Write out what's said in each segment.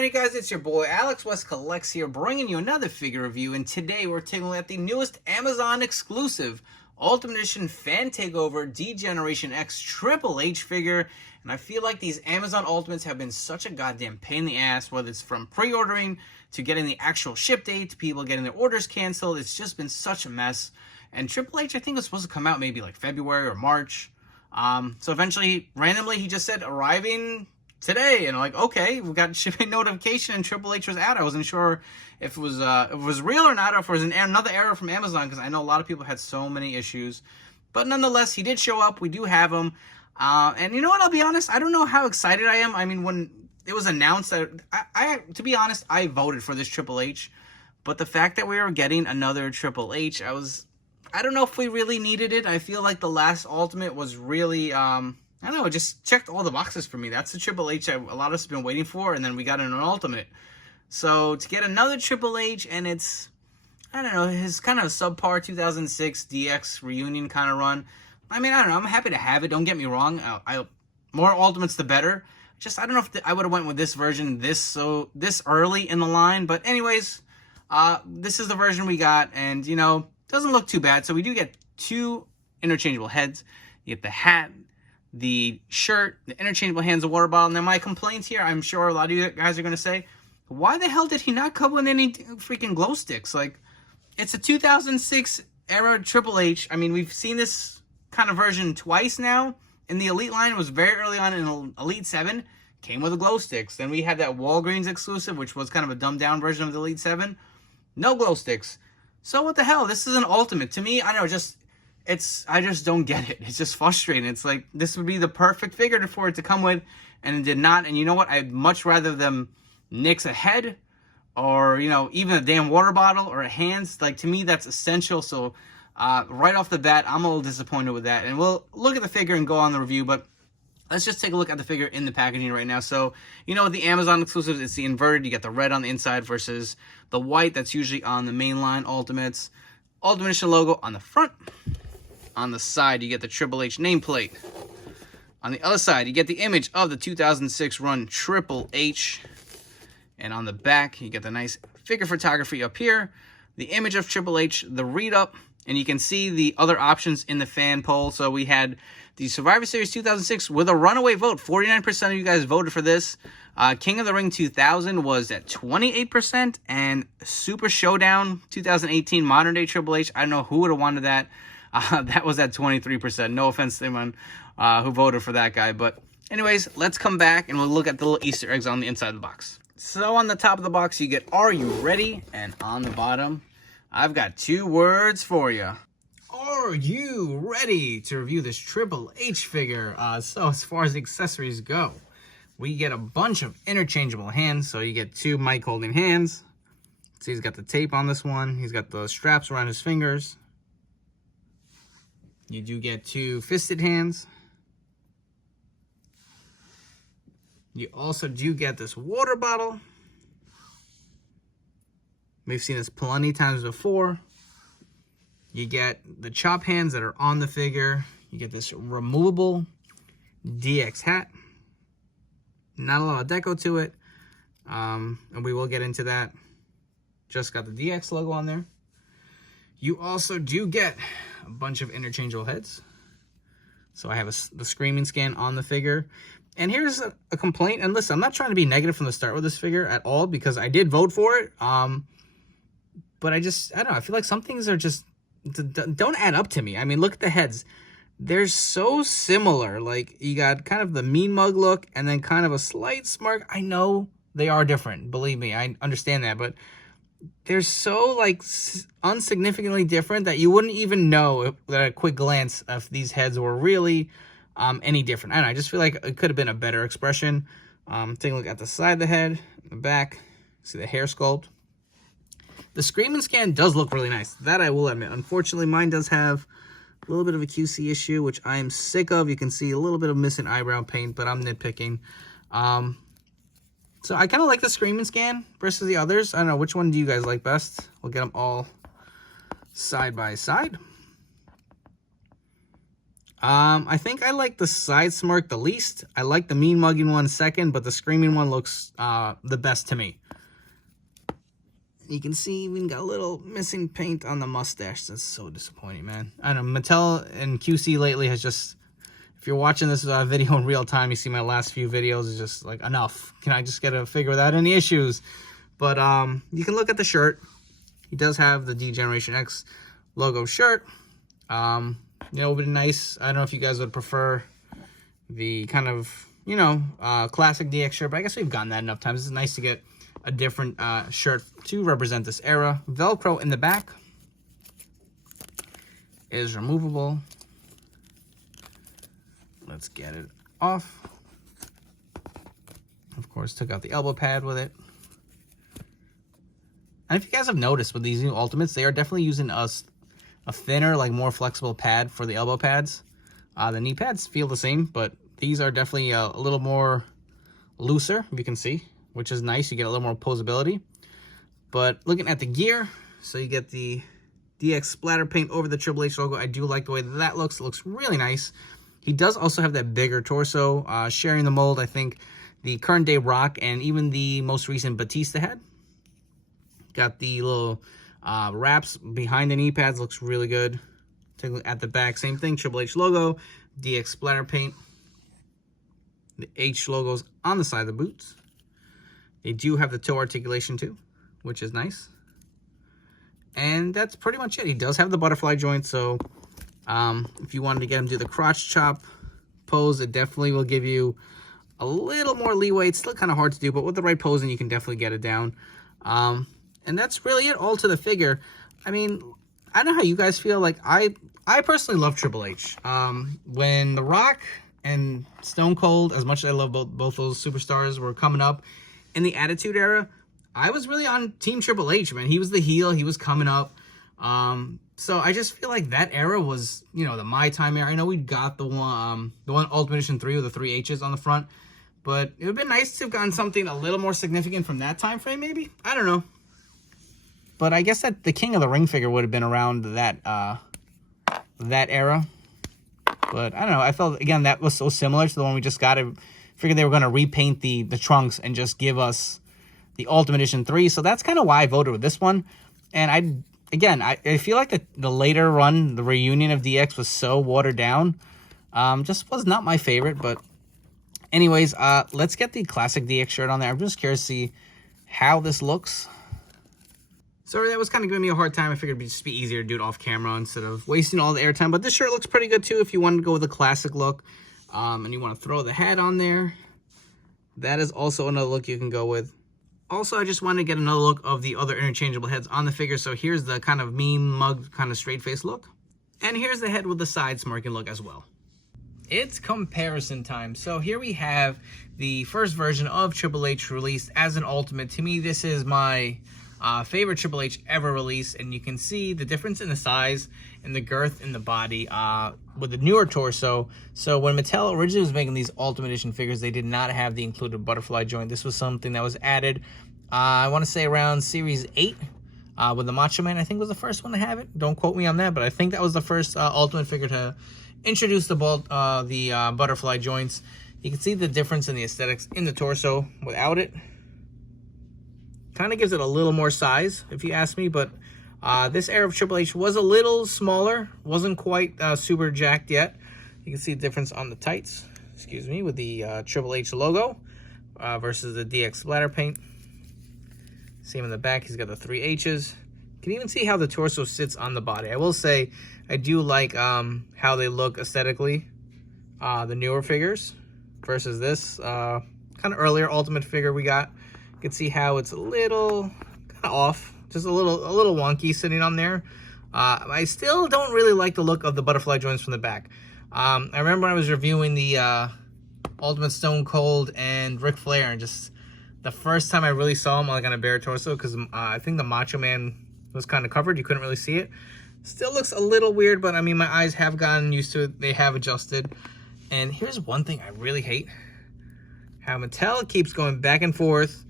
on, you guys? It's your boy Alex West Collects here, bringing you another figure review. And today we're taking a look at the newest Amazon exclusive Ultimate Edition Fan Takeover Degeneration X Triple H figure. And I feel like these Amazon Ultimates have been such a goddamn pain in the ass, whether it's from pre-ordering to getting the actual ship date to people getting their orders canceled. It's just been such a mess. And Triple H, I think, was supposed to come out maybe like February or March. So eventually, randomly, he just said arriving today, and I'm like, okay, we got shipping notification, and Triple H was out. I wasn't sure if it was real or not, or if it was another error from Amazon, because I know a lot of people had so many issues. But nonetheless, he did show up. We do have him, and you know what? I'll be honest. I don't know how excited I am. I mean, when it was announced that to be honest, I voted for this Triple H, but the fact that we were getting another Triple H, I don't know if we really needed it. I feel like the last Ultimate was really, I don't know, it just checked all the boxes for me. That's the Triple H that a lot of us have been waiting for, and then we got an Ultimate. So to get another Triple H, and it's, I don't know, his kind of subpar 2006 DX reunion kind of run. I mean, I don't know, I'm happy to have it, don't get me wrong. More Ultimates the better. Just, I don't know if I would have went with this version this early in the line. But anyways, this is the version we got, and, you know, doesn't look too bad. So we do get two interchangeable heads. You get the hat, the shirt, the interchangeable hands, the water bottle. Now my complaints here, I'm sure a lot of you guys are going to say, why the hell did he not come with any freaking glow sticks? Like, it's a 2006 era Triple H. I mean, we've seen this kind of version twice now. In the Elite line, it was very early on in Elite 7. Came with the glow sticks. Then we had that Walgreens exclusive, which was kind of a dumbed down version of the Elite 7. No glow sticks. So what the hell? This is an Ultimate. To me, I don't know, I just don't get it. It's just frustrating. It's like, this would be the perfect figure for it to come with, and it did not. And you know what? I'd much rather them nix a head, or, you know, even a damn water bottle or a hands. Like, to me, that's essential. So right off the bat, I'm a little disappointed with that. And we'll look at the figure and go on the review, but let's just take a look at the figure in the packaging right now. So, you know, with the Amazon exclusives, it's the inverted. You get the red on the inside versus the white that's usually on the mainline Ultimates. Ultimate Edition logo on the front. On the side, you get the Triple H nameplate. On the other side, you get the image of the 2006 run Triple H. And on the back, you get the nice figure photography up here. The image of Triple H, the read-up. And you can see the other options in the fan poll. So we had the Survivor Series 2006 with a runaway vote. 49% of you guys voted for this. King of the Ring 2000 was at 28%. And Super Showdown 2018 Modern Day Triple H, I don't know who would have wanted that. That was at 23%. No offense to anyone who voted for that guy. But anyways, let's come back and we'll look at the little Easter eggs on the inside of the box. So on the top of the box, you get, "Are you ready?" And on the bottom, I've got two words for you. Are you ready to review this Triple H figure? So as far as accessories go, we get a bunch of interchangeable hands. So you get two mic holding hands. See, he's got the tape on this one. He's got the straps around his fingers. You do get two fisted hands. You also do get this water bottle. We've seen this plenty times before. You get the chop hands that are on the figure. You get this removable DX hat. Not a lot of deco to it. And we will get into that. Just got the DX logo on there. You also do get a bunch of interchangeable heads. So I have the screaming scan on the figure. And here's a complaint. And listen, I'm not trying to be negative from the start with this figure at all, because I did vote for it. But I don't know. I feel like some things are just, don't add up to me. I mean, look at the heads. They're so similar. Like, you got kind of the mean mug look and then kind of a slight smirk. I know they are different. Believe me, I understand that. But they're so, like, unsignificantly different that you wouldn't even know at a quick glance if these heads were really any different. I don't know. I just feel like it could have been a better expression. Take a look at the side of the head, the back. See the hair sculpt. The Screaming Scan does look really nice. That I will admit. Unfortunately, mine does have a little bit of a QC issue, which I am sick of. You can see a little bit of missing eyebrow paint, but I'm nitpicking. So I kind of like the Screaming Scan versus the others. I don't know. Which one do you guys like best? We'll get them all side by side. I think I like the side smirk the least. I like the mean mugging one second, but the screaming one looks the best to me. You can see we got a little missing paint on the mustache. That's so disappointing, man. I know Mattel and QC lately has just, if you're watching this video in real time, you see my last few videos is just like, enough. Can I just get a figure without any issues? But you can look at the shirt. He does have the Degeneration X logo shirt. You know, it would be nice. I don't know if you guys would prefer the kind of, you know, classic DX shirt, but I guess we've gotten that enough times. It's nice to get a different shirt to represent this era. Velcro in the back is removable. Let's get it off. Of course, took out the elbow pad with it. And if you guys have noticed with these new Ultimates, they are definitely using a thinner, like more flexible pad for the elbow pads. The knee pads feel the same, but these are definitely a little more looser, if you can see, which is nice. You get a little more posability. But looking at the gear, so you get the DX splatter paint over the Triple H logo. I do like the way that looks. It looks really nice. He does also have that bigger torso, sharing the mold, I think, the current day Rock and even the most recent Batista had. Got the little wraps behind the knee pads, looks really good. Take a look at the back, same thing, Triple H logo, DX splatter paint. The H logos on the side of the boots. They do have the toe articulation too, which is nice. And that's pretty much it. He does have the butterfly joint, so if you wanted to get him to do the crotch chop pose, it definitely will give you a little more leeway. It's still kind of hard to do, but with the right posing, you can definitely get it down. And that's really it all to the figure. I mean, I don't know how you guys feel. Like, I personally love Triple H. When The Rock and Stone Cold, as much as I love both those superstars, were coming up in the Attitude Era, I was really on Team Triple H, man. He was the heel. He was coming up. So I just feel like that era was, you know, the My Time era. I know we got the one Ultimate Edition 3 with the 3 H's on the front, but it would have been nice to have gotten something a little more significant from that time frame, maybe. I don't know. But I guess that the King of the Ring figure would have been around that era. But I don't know. I felt, again, that was so similar to the one we just got. I figured they were going to repaint the trunks and just give us the Ultimate Edition 3. So that's kind of why I voted with this one. And I feel like the later run, the reunion of DX was so watered down. Just was not my favorite. But anyways, let's get the classic DX shirt on there. I'm just curious to see how this looks. Sorry, that was kind of giving me a hard time. I figured it'd just be easier to do it off camera instead of wasting all the airtime. But this shirt looks pretty good too if you wanted to go with a classic look. And you want to throw the hat on there. That is also another look you can go with. Also, I just wanted to get another look of the other interchangeable heads on the figure. So here's the kind of mean mug, kind of straight face look. And here's the head with the side smirking look as well. It's comparison time. So here we have the first version of Triple H released as an Ultimate. To me, this is my favorite Triple H ever released, and you can see the difference in the size and the girth in the body with the newer torso. So when Mattel originally was making these Ultimate Edition figures, they did not have the included butterfly joint. This was something that was added, I want to say around Series 8 with the Macho Man, I think was the first one to have it. Don't quote me on that, but I think that was the first Ultimate figure to introduce the butterfly joints. You can see the difference in the aesthetics in the torso without it. Kind of gives it a little more size, if you ask me, but this era of Triple H was a little smaller, wasn't quite super jacked yet. You can see the difference on the tights, excuse me, with the Triple H logo versus the DX splatter paint. Same in the back, he's got the 3 H's. You can even see how the torso sits on the body. I will say, I do like how they look aesthetically, the newer figures versus this kind of earlier Ultimate figure we got. You can see how it's a little kind of off, just a little wonky sitting on there. I still don't really like the look of the butterfly joints from the back. I remember when I was reviewing the Ultimate Stone Cold and Ric Flair, and just the first time I really saw him like on a bare torso, because I think the Macho Man was kind of covered, you couldn't really see it. Still looks a little weird, but I mean, my eyes have gotten used to it. They have adjusted. And here's one thing I really hate: how Mattel keeps going back and forth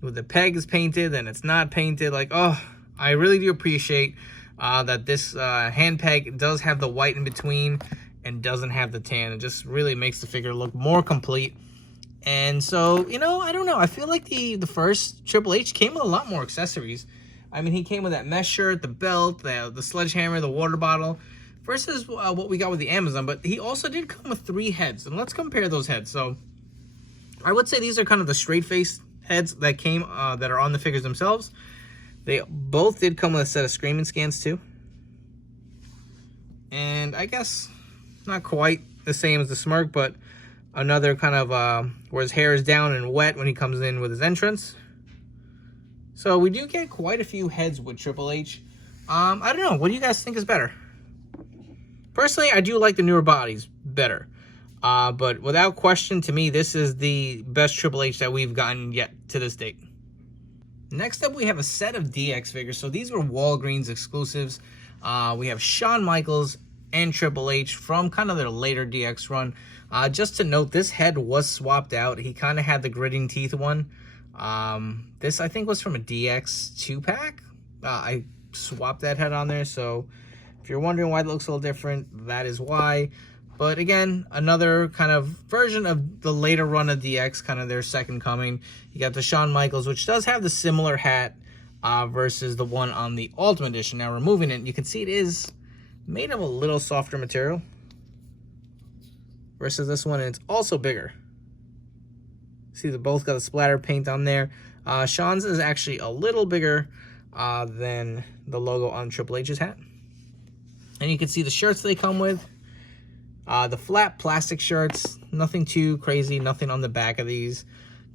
with the peg is painted and it's not painted. Like, oh, I really do appreciate that this hand peg does have the white in between, and doesn't have the tan. It just really makes the figure look more complete. And so, you know, I don't know. I feel like the first Triple H came with a lot more accessories. I mean, he came with that mesh shirt, the belt, the sledgehammer, the water bottle, versus what we got with the Amazon. But he also did come with 3 heads, and let's compare those heads. So I would say these are kind of the straight-faced heads that came that are on the figures themselves. They both did come with a set of screaming scans too. And I guess not quite the same as the Smirk, but another kind of where his hair is down and wet when he comes in with his entrance. So we do get quite a few heads with Triple H. I don't know. What do you guys think is better? Personally, I do like the newer bodies better. But without question, to me, this is the best Triple H that we've gotten yet to this date. Next up, we have a set of DX figures. So these were Walgreens exclusives. We have Shawn Michaels and Triple H from kind of their later DX run. Just to note, this head was swapped out. He kind of had the gritting teeth one. This, I think, was from a DX 2-pack. I swapped that head on there, so if you're wondering why it looks a little different, that is why. But again, another kind of version of the later run of DX, kind of their second coming. You got the Shawn Michaels, which does have the similar hat versus the one on the Ultimate Edition. Now, removing it, you can see it is made of a little softer material versus this one, and it's also bigger. See, they both got the splatter paint on there. Shawn's is actually a little bigger than the logo on Triple H's hat. And you can see the shirts they come with. The flat plastic shirts, nothing too crazy, nothing on the back of these.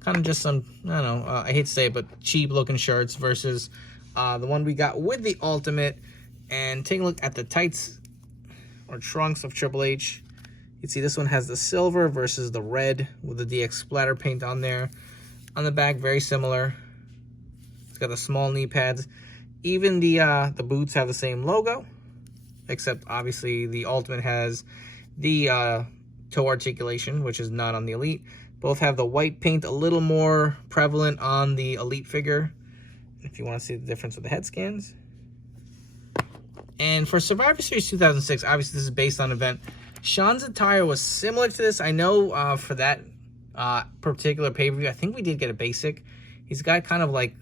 Kind of just some, I don't know, I hate to say it, but cheap looking shirts versus the one we got with the Ultimate. And take a look at the tights or trunks of Triple H. You can see this one has the silver versus the red with the DX splatter paint on there. On the back, very similar. It's got the small knee pads. Even the boots have the same logo, except obviously the Ultimate has the toe articulation, which is not on the Elite. Both have the white paint, a little more prevalent on the Elite figure. If you want to see the difference with the head scans. And for Survivor Series 2006, obviously this is based on event. Shawn's attire was similar to this. I know for that particular pay-per-view, I think we did get a basic. He's got kind of like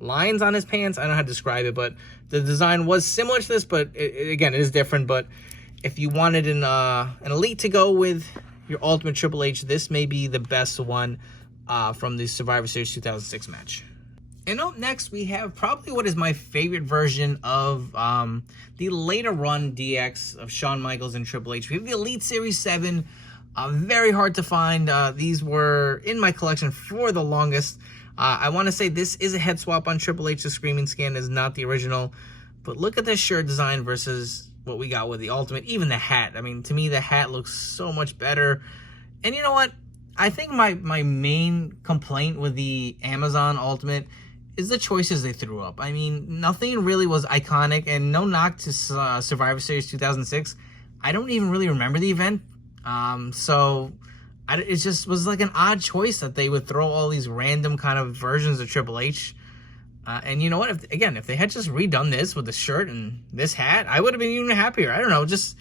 lines on his pants. I don't know how to describe it, but the design was similar to this, but again, it is different. But if you wanted an Elite to go with your Ultimate Triple H, this may be the best one from the Survivor Series 2006 match. And up next, we have probably what is my favorite version of the later run DX of Shawn Michaels and Triple H. We have the Elite Series 7. Very hard to find. These were in my collection for the longest. I want to say this is a head swap on Triple H. The Screaming Scan is not the original. But look at this shirt design versus what we got with the Ultimate. Even the hat. I mean, to me, the hat looks so much better. And you know what? I think my main complaint with the Amazon Ultimate is the choices they threw up. I mean, nothing really was iconic, and no knock to Survivor Series 2006. I don't even really remember the event. It just was like an odd choice that they would throw all these random kind of versions of Triple H. And you know what? If they had just redone this with the shirt and this hat, I would have been even happier. I don't know, just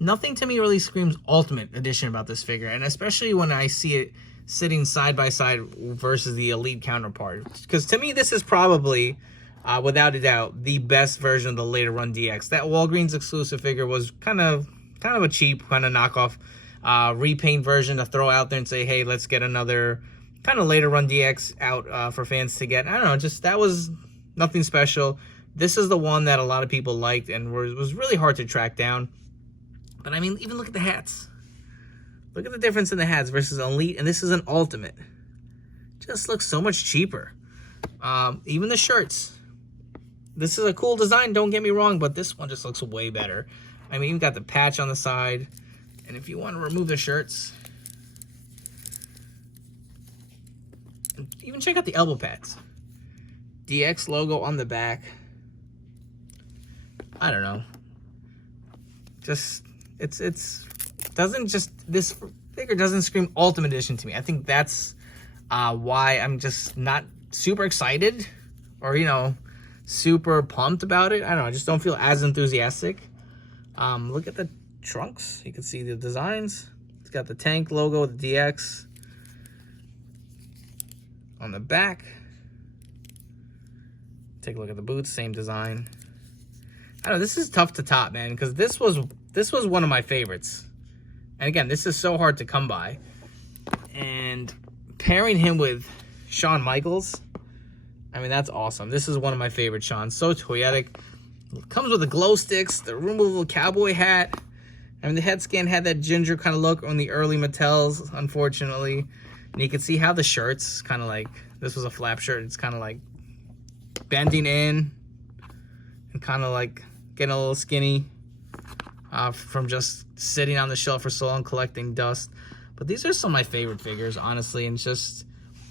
nothing to me really screams Ultimate Edition about this figure. And especially when I see it sitting side by side versus the Elite counterpart. Because to me, this is probably, without a doubt, the best version of the later run DX. That Walgreens exclusive figure was kind of a cheap, kind of knockoff repaint version to throw out there and say, hey, let's get another kind of later run DX out for fans to get. I don't know, just that was nothing special. This is the one that a lot of people liked and was really hard to track down. But I mean, even look at the hats. Look at the difference in the hats versus Elite, and this is an Ultimate. Just looks so much cheaper. Even the shirts. This is a cool design, don't get me wrong, but this one just looks way better. I mean, you've got the patch on the side, and if you want to remove the shirts, even check out the elbow pads. DX logo on the back. I don't know. Just, this figure doesn't scream Ultimate Edition to me. I think that's why I'm just not super excited or, you know, super pumped about it. I don't know. I just don't feel as enthusiastic. Look at the trunks. You can see the designs. It's got the tank logo with the DX on the back. Take a look at the boots, same design. I don't know, this is tough to top, man, because this was one of my favorites. And again, this is so hard to come by. And pairing him with Shawn Michaels, I mean, that's awesome. This is one of my favorite Shawns. So toyetic. Comes with the glow sticks, the removable cowboy hat. I mean, the head scan had that ginger kind of look on the early Mattels, unfortunately. And you can see how the shirt's kind of like, this was a flap shirt. It's kind of like bending in and kind of like getting a little skinny from just sitting on the shelf for so long collecting dust. But these are some of my favorite figures, honestly. And just,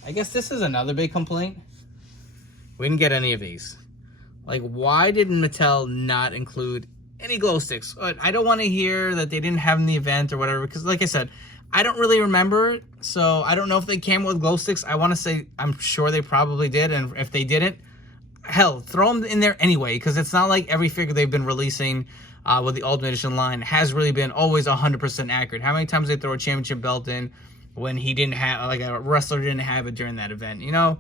I guess this is another big complaint. We didn't get any of these. Like, why did Mattel not include any glow sticks? I don't want to hear that they didn't have them in the event or whatever, because like I said, I don't really remember it, so I don't know if they came with glow sticks. I want to say I'm sure they probably did, and if they didn't, hell, throw them in there anyway, because it's not like every figure they've been releasing with the Ultimate Edition line has really been always 100% accurate. How many times they throw a championship belt in when he didn't have, like a wrestler didn't have it during that event, you know?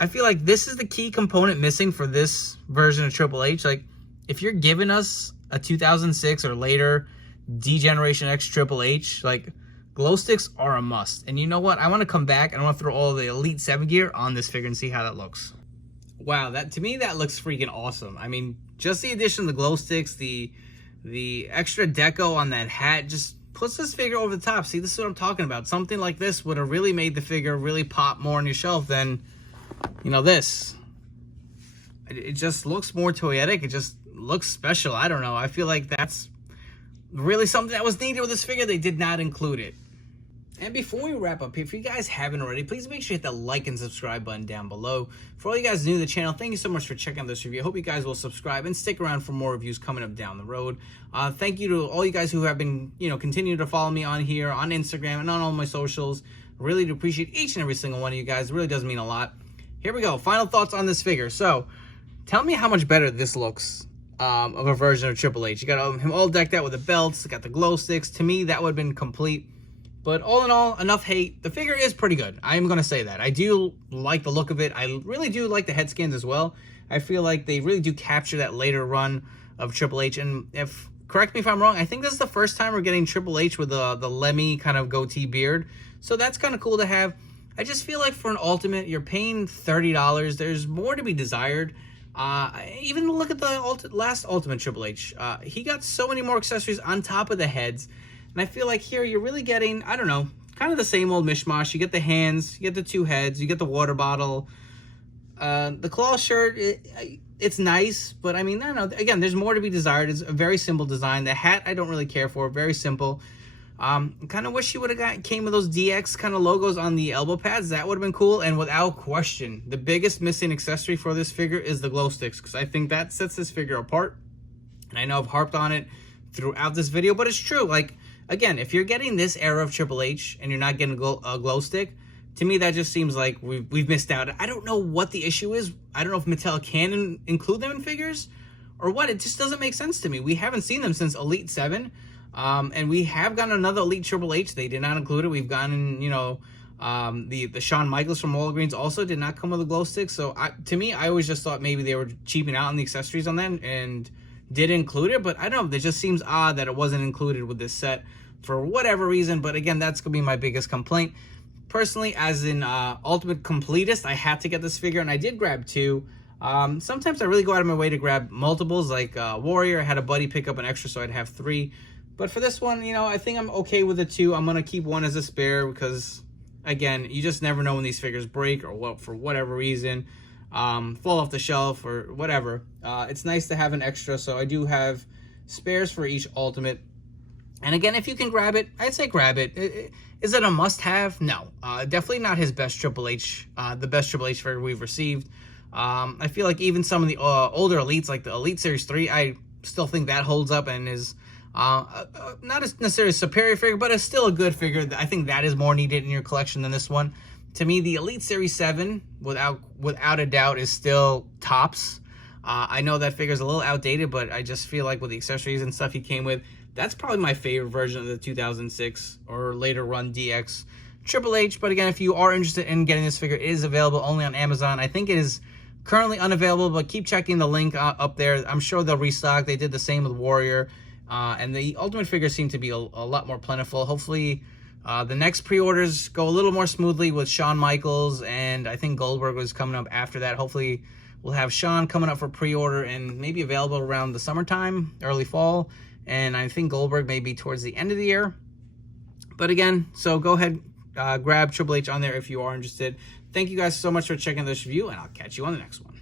I feel like this is the key component missing for this version of Triple H. Like, if you're giving us a 2006 or later Degeneration X Triple H, like, glow sticks are a must. And you know what? I want to come back and I want to throw all the Elite 7 gear on this figure and see how that looks. Wow, that to me, that looks freaking awesome. I mean, just the addition of the glow sticks, the extra deco on that hat just puts this figure over the top. See, this is what I'm talking about. Something like this would have really made the figure really pop more on your shelf than, you know, this. It just looks more toyetic. It just looks special. I don't know. I feel like that's really something that was needed with this figure. They did not include it. And before we wrap up here, if you guys haven't already, please make sure you hit the like and subscribe button down below. For all you guys new to the channel, thank you so much for checking out this review. I hope you guys will subscribe and stick around for more reviews coming up down the road. Thank you to all you guys who have been, you know, continue to follow me on here, on Instagram, and on all my socials. Really do appreciate each and every single one of you guys. It really does mean a lot. Here we go. Final thoughts on this figure. So, tell me how much better this looks of a version of Triple H. You got him all decked out with the belts. Got the glow sticks. To me, that would have been complete. But all in all, enough hate. The figure is pretty good. I am going to say that. I do like the look of it. I really do like the head scans as well. I feel like they really do capture that later run of Triple H. And if, correct me if I'm wrong, I think this is the first time we're getting Triple H with the Lemmy kind of goatee beard. So that's kind of cool to have. I just feel like for an Ultimate, you're paying $30. There's more to be desired. Even look at the last Ultimate Triple H. He got so many more accessories on top of the heads. And I feel like here you're really getting, I don't know, kind of the same old mishmash. You get the hands, you get the two heads, you get the water bottle. The claw shirt, it's nice, but I mean, I don't know. Again, there's more to be desired. It's a very simple design. The hat, I don't really care for. Very simple. Kind of wish you would have came with those DX kind of logos on the elbow pads. That would have been cool. And without question, the biggest missing accessory for this figure is the glow sticks, because I think that sets this figure apart. And I know I've harped on it throughout this video, but it's true. Like, again, if you're getting this era of Triple H and you're not getting a glow stick, to me that just seems like we've missed out. I don't know what the issue is. I don't know if Mattel can include them in figures or what. It just doesn't make sense to me. We haven't seen them since Elite 7. And we have gotten another Elite Triple H. They did not include it. We've gotten, you know, the Shawn Michaels from Walgreens also did not come with a glow stick. So to me, I always just thought maybe they were cheaping out on the accessories on that and did include it. But I don't know. It just seems odd that it wasn't included with this set for whatever reason. But again, that's going to be my biggest complaint. Personally, as an Ultimate Completist, I had to get this figure, and I did grab two. Sometimes I really go out of my way to grab multiples, like Warrior. I had a buddy pick up an extra, so I'd have three. But for this one, you know, I think I'm okay with the two. I'm going to keep one as a spare because, again, you just never know when these figures break or what, for whatever reason, fall off the shelf or whatever. It's nice to have an extra, so I do have spares for each Ultimate. And again, if you can grab it, I'd say grab it. Is it a must-have? No. Definitely not his best Triple H, the best Triple H figure we've received. I feel like even some of the older Elites, like the Elite Series 3, I still think that holds up and is not necessarily a superior figure, but it's still a good figure. I think that is more needed in your collection than this one. To me, the Elite Series 7, without a doubt, is still tops. I know that figure is a little outdated, but I just feel like with the accessories and stuff he came with, That's probably my favorite version of the 2006 or later run DX Triple H. But again, if you are interested in getting this figure, it is available only on Amazon. I think it is currently unavailable, but keep checking the link up there. I'm sure they'll restock. They did the same with Warrior. And the Ultimate figures seem to be a lot more plentiful. Hopefully, the next pre-orders go a little more smoothly with Shawn Michaels, and I think Goldberg was coming up after that. Hopefully, we'll have Shawn coming up for pre-order and maybe available around the summertime, early fall. And I think Goldberg may be towards the end of the year. But again, so go ahead, grab Triple H on there if you are interested. Thank you guys so much for checking this review, and I'll catch you on the next one.